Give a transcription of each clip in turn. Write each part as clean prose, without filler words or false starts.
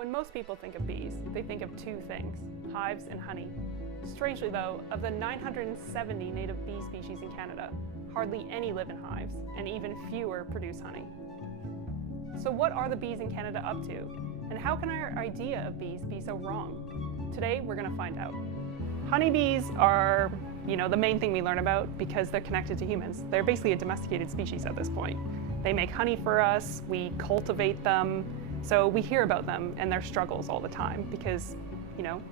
When most people think of bees, they think of two things, hives and honey. Strangely though, of the 970 native bee species in Canada, hardly any live in hives, and even fewer produce honey. So what are the bees in Canada up to? And how can our idea of bees be so wrong? Today, we're going to find out. Honeybees are, the main thing we learn about because they're connected to humans. They're basically a domesticated species at this point. They make honey for us, we cultivate them, so we hear about them and their struggles all the time because,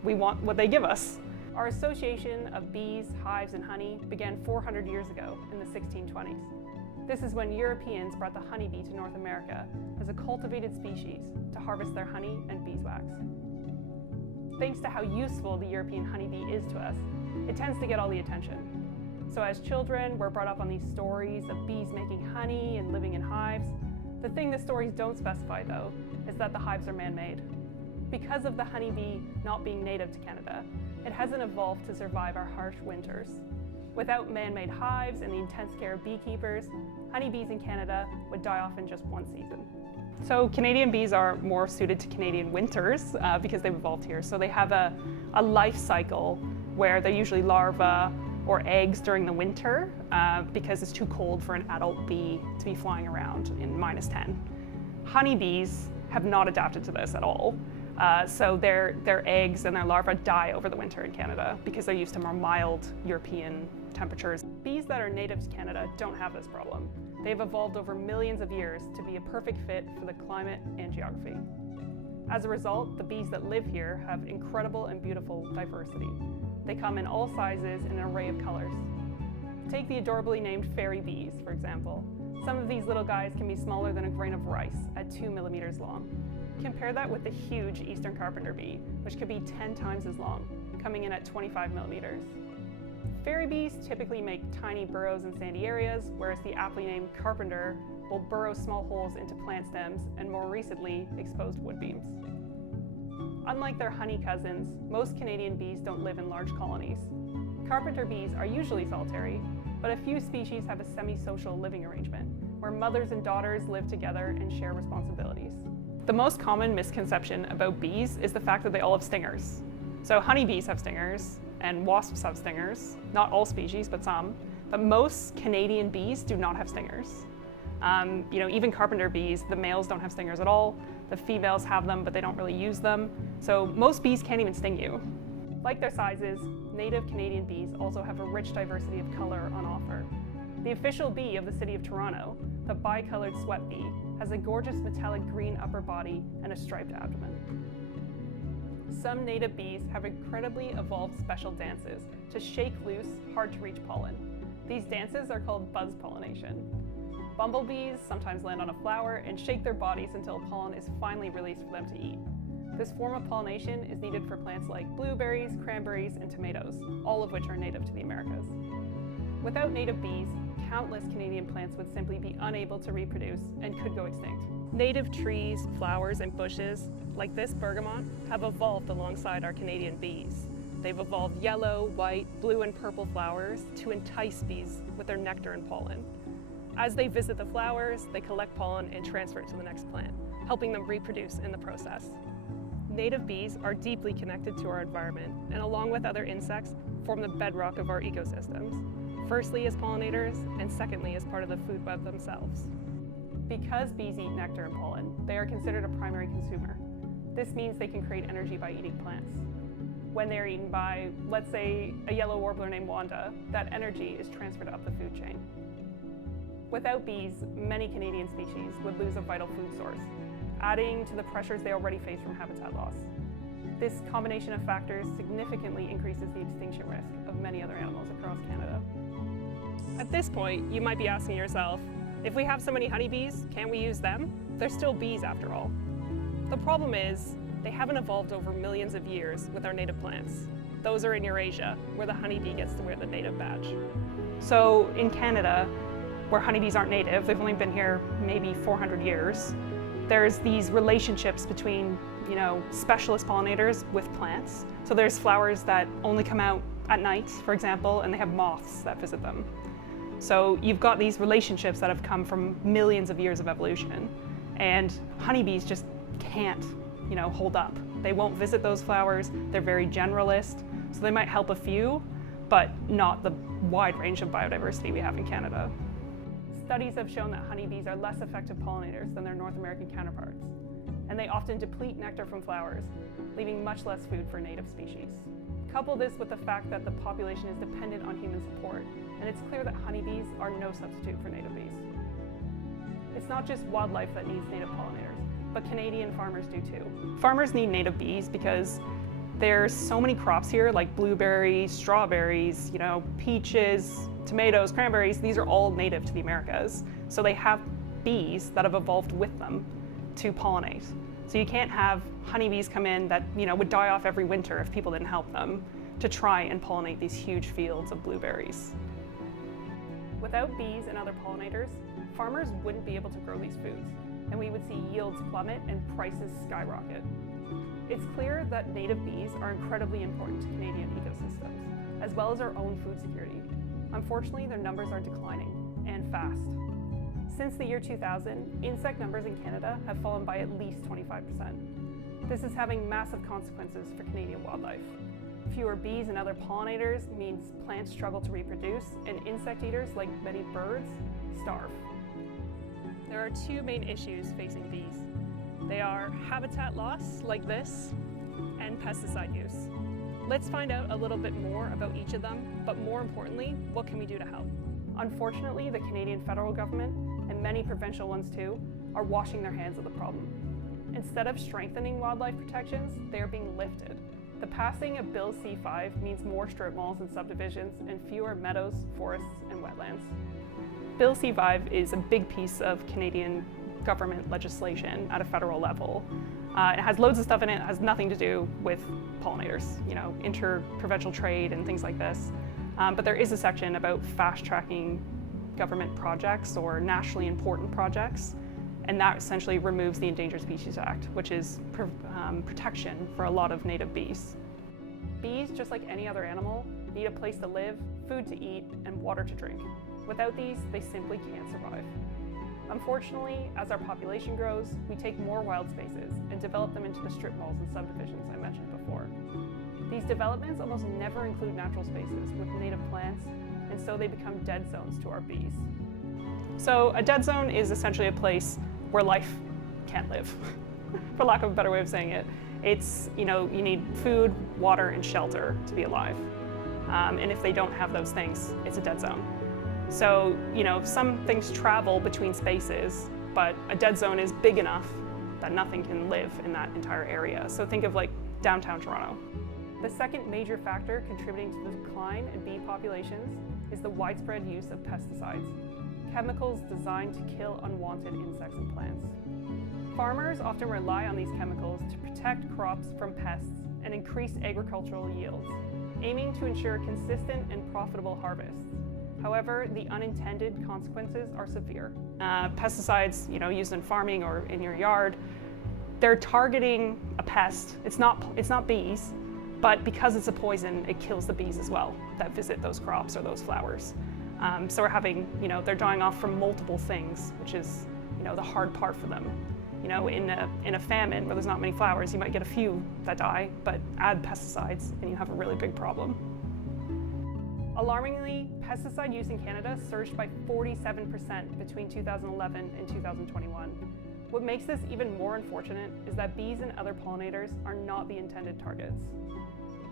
we want what they give us. Our association of bees, hives, and honey began 400 years ago in the 1620s. This is when Europeans brought the honeybee to North America as a cultivated species to harvest their honey and beeswax. Thanks to how useful the European honeybee is to us, it tends to get all the attention. So as children, we're brought up on these stories of bees making honey and living in hives. The thing the stories don't specify, though, is that the hives are man-made. Because of the honeybee not being native to Canada, it hasn't evolved to survive our harsh winters. Without man-made hives and the intense care of beekeepers, honeybees in Canada would die off in just one season. So Canadian bees are more suited to Canadian winters because they've evolved here. So they have a life cycle where they're usually larvae or eggs during the winter because it's too cold for an adult bee to be flying around in -10. Honeybees have not adapted to this at all. So their eggs and their larvae die over the winter in Canada because they're used to more mild European temperatures. Bees that are native to Canada don't have this problem. They've evolved over millions of years to be a perfect fit for the climate and geography. As a result, the bees that live here have incredible and beautiful diversity. They come in all sizes and an array of colors. Take the adorably named fairy bees, for example. Some of these little guys can be smaller than a grain of rice at 2 millimeters long. Compare that with the huge eastern carpenter bee, which could be 10 times as long, coming in at 25 millimeters. Fairy bees typically make tiny burrows in sandy areas, whereas the aptly named carpenter will burrow small holes into plant stems and more recently exposed wood beams. Unlike their honey cousins, most Canadian bees don't live in large colonies. Carpenter bees are usually solitary, but a few species have a semi-social living arrangement, where mothers and daughters live together and share responsibilities. The most common misconception about bees is the fact that they all have stingers. So honeybees have stingers, and wasps have stingers. Not all species, but some. But most Canadian bees do not have stingers. Even carpenter bees, the males don't have stingers at all. The females have them, but they don't really use them. So most bees can't even sting you. Like their sizes, native Canadian bees also have a rich diversity of color on offer. The official bee of the city of Toronto, the bicolored sweat bee, has a gorgeous metallic green upper body and a striped abdomen. Some native bees have incredibly evolved special dances to shake loose, hard-to-reach pollen. These dances are called buzz pollination. Bumblebees sometimes land on a flower and shake their bodies until pollen is finally released for them to eat. This form of pollination is needed for plants like blueberries, cranberries, and tomatoes, all of which are native to the Americas. Without native bees, countless Canadian plants would simply be unable to reproduce and could go extinct. Native trees, flowers, and bushes, like this bergamot, have evolved alongside our Canadian bees. They've evolved yellow, white, blue, and purple flowers to entice bees with their nectar and pollen. As they visit the flowers, they collect pollen and transfer it to the next plant, helping them reproduce in the process. Native bees are deeply connected to our environment and, along with other insects, form the bedrock of our ecosystems. Firstly as pollinators, and secondly as part of the food web themselves. Because bees eat nectar and pollen, they are considered a primary consumer. This means they can create energy by eating plants. When they're eaten by, let's say, a yellow warbler named Wanda, that energy is transferred up the food chain. Without bees, many Canadian species would lose a vital food source, adding to the pressures they already face from habitat loss. This combination of factors significantly increases the extinction risk of many other animals across Canada. At this point, you might be asking yourself, if we have so many honeybees, can't we use them? They're still bees after all. The problem is, they haven't evolved over millions of years with our native plants. Those are in Eurasia, where the honeybee gets to wear the native badge. So in Canada, where honeybees aren't native, they've only been here maybe 400 years, there's these relationships between, specialist pollinators with plants. So there's flowers that only come out at night, for example, and they have moths that visit them. So you've got these relationships that have come from millions of years of evolution, and honeybees just can't hold up. They won't visit those flowers. They're very generalist, so they might help a few, but not the wide range of biodiversity we have in Canada. Studies have shown that honeybees are less effective pollinators than their North American counterparts, and they often deplete nectar from flowers, leaving much less food for native species. Couple this with the fact that the population is dependent on human support, and it's clear that honeybees are no substitute for native bees. It's not just wildlife that needs native pollinators, but Canadian farmers do too. Farmers need native bees because there's so many crops here, like blueberries, strawberries, peaches, tomatoes, cranberries. These are all native to the Americas. So they have bees that have evolved with them to pollinate. So you can't have honeybees come in that would die off every winter if people didn't help them to try and pollinate these huge fields of blueberries. Without bees and other pollinators, farmers wouldn't be able to grow these foods, and we would see yields plummet and prices skyrocket. It's clear that native bees are incredibly important to Canadian ecosystems, as well as our own food security. Unfortunately, their numbers are declining, and fast. Since the year 2000, insect numbers in Canada have fallen by at least 25%. This is having massive consequences for Canadian wildlife. Fewer bees and other pollinators means plants struggle to reproduce, and insect eaters, like many birds, starve. There are two main issues facing bees. They are habitat loss, like this, and pesticide use. Let's find out a little bit more about each of them, but more importantly, what can we do to help? Unfortunately, the Canadian federal government, and many provincial ones too, are washing their hands of the problem. Instead of strengthening wildlife protections, they are being lifted. The passing of Bill C-5 means more strip malls and subdivisions and fewer meadows, forests, and wetlands. Bill C-5 is a big piece of Canadian government legislation at a federal level. It has loads of stuff in it. It has nothing to do with pollinators, inter-provincial trade and things like this. But there is a section about fast-tracking government projects or nationally important projects, and that essentially removes the Endangered Species Act, which is protection for a lot of native bees. Bees, just like any other animal, need a place to live, food to eat, and water to drink. Without these, they simply can't survive. Unfortunately, as our population grows, we take more wild spaces and develop them into the strip malls and subdivisions I mentioned before. These developments almost never include natural spaces with native plants, and so they become dead zones to our bees. So a dead zone is essentially a place where life can't live, for lack of a better way of saying it. It's, you need food, water, and shelter to be alive. And if they don't have those things, it's a dead zone. So, some things travel between spaces, but a dead zone is big enough that nothing can live in that entire area. So think of like downtown Toronto. The second major factor contributing to the decline in bee populations is the widespread use of pesticides, chemicals designed to kill unwanted insects and plants. Farmers often rely on these chemicals to protect crops from pests and increase agricultural yields, aiming to ensure consistent and profitable harvests. However, the unintended consequences are severe. Pesticides, used in farming or in your yard, they're targeting a pest. It's not bees, but because it's a poison, it kills the bees as well that visit those crops or those flowers. So we're having, they're dying off from multiple things, which is, the hard part for them. In a famine where there's not many flowers, you might get a few that die, but add pesticides and you have a really big problem. Alarmingly, pesticide use in Canada surged by 47% between 2011 and 2021. What makes this even more unfortunate is that bees and other pollinators are not the intended targets.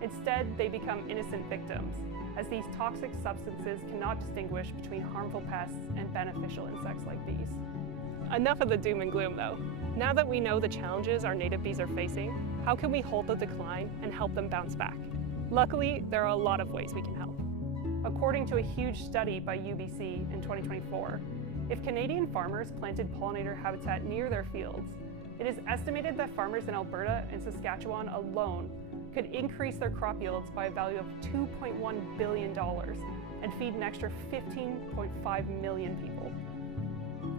Instead, they become innocent victims, as these toxic substances cannot distinguish between harmful pests and beneficial insects like bees. Enough of the doom and gloom though. Now that we know the challenges our native bees are facing, how can we halt the decline and help them bounce back? Luckily, there are a lot of ways we can help. According to a huge study by UBC in 2024, if Canadian farmers planted pollinator habitat near their fields, it is estimated that farmers in Alberta and Saskatchewan alone could increase their crop yields by a value of $2.1 billion and feed an extra 15.5 million people.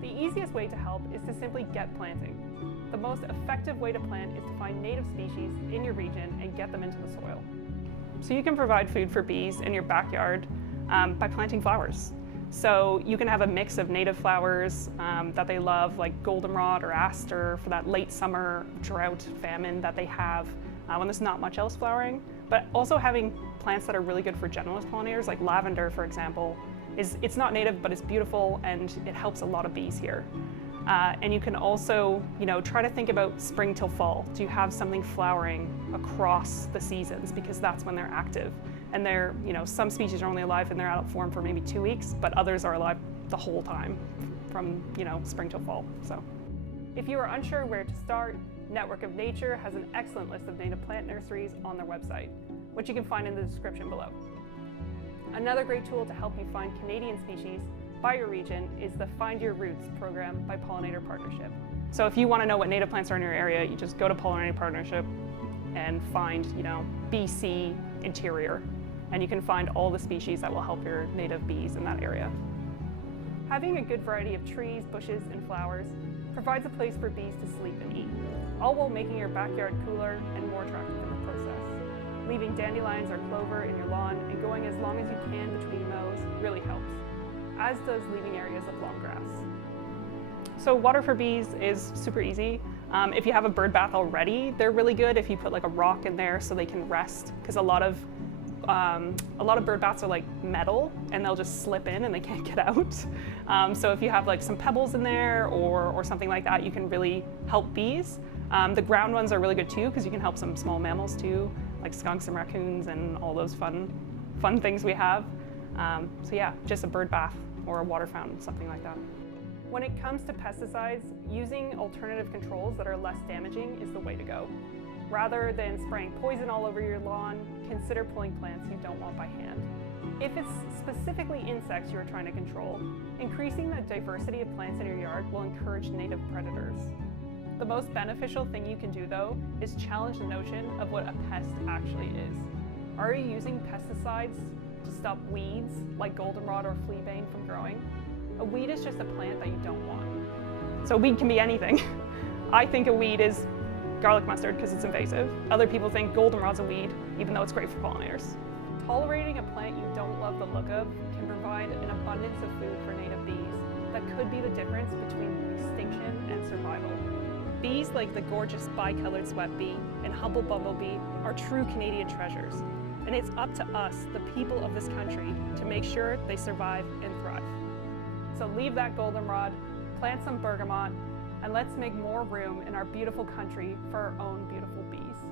The easiest way to help is to simply get planting. The most effective way to plant is to find native species in your region and get them into the soil. So you can provide food for bees in your backyard by planting flowers. So you can have a mix of native flowers that they love, like goldenrod or aster for that late summer drought famine that they have when there's not much else flowering. But also having plants that are really good for generalist pollinators, like lavender, for example. It's not native, but it's beautiful and it helps a lot of bees here. And you can also, try to think about spring till fall. Do you have something flowering across the seasons? Because that's when they're active. And they're, some species are only alive in their adult form for maybe 2 weeks, but others are alive the whole time from, spring till fall. So, if you are unsure where to start, Network of Nature has an excellent list of native plant nurseries on their website, which you can find in the description below. Another great tool to help you find Canadian species by your region is the Find Your Roots program by Pollinator Partnership. So if you want to know what native plants are in your area, you just go to Pollinator Partnership and find, BC interior, and you can find all the species that will help your native bees in that area. Having a good variety of trees, bushes, and flowers provides a place for bees to sleep and eat, all while making your backyard cooler and more attractive in the process. Leaving dandelions or clover in your lawn and going as long as you can between mows really helps, as does leaving areas of long grass. So water for bees is super easy. If you have a bird bath already, they're really good if you put like a rock in there so they can rest, because a lot of bird baths are like metal and they'll just slip in and they can't get out. So if you have like some pebbles in there or something like that, you can really help bees. The ground ones are really good too, because you can help some small mammals too, like skunks and raccoons and all those fun things we have. So yeah, just a bird bath or a water fountain, something like that. When it comes to pesticides, using alternative controls that are less damaging is the way to go. Rather than spraying poison all over your lawn, consider pulling plants you don't want by hand. If it's specifically insects you are trying to control, increasing the diversity of plants in your yard will encourage native predators. The most beneficial thing you can do, though, is challenge the notion of what a pest actually is. Are you using pesticides to stop weeds like goldenrod or fleabane from growing? A weed is just a plant that you don't want. So a weed can be anything. I think a weed is garlic mustard because it's invasive. Other people think goldenrod's a weed, even though it's great for pollinators. Tolerating a plant you don't love the look of can provide an abundance of food for native bees that could be the difference between extinction and survival. Bees like the gorgeous bicolored sweat bee and humble bumblebee are true Canadian treasures, and it's up to us, the people of this country, to make sure they survive and thrive. So leave that goldenrod, plant some bergamot, and let's make more room in our beautiful country for our own beautiful bees.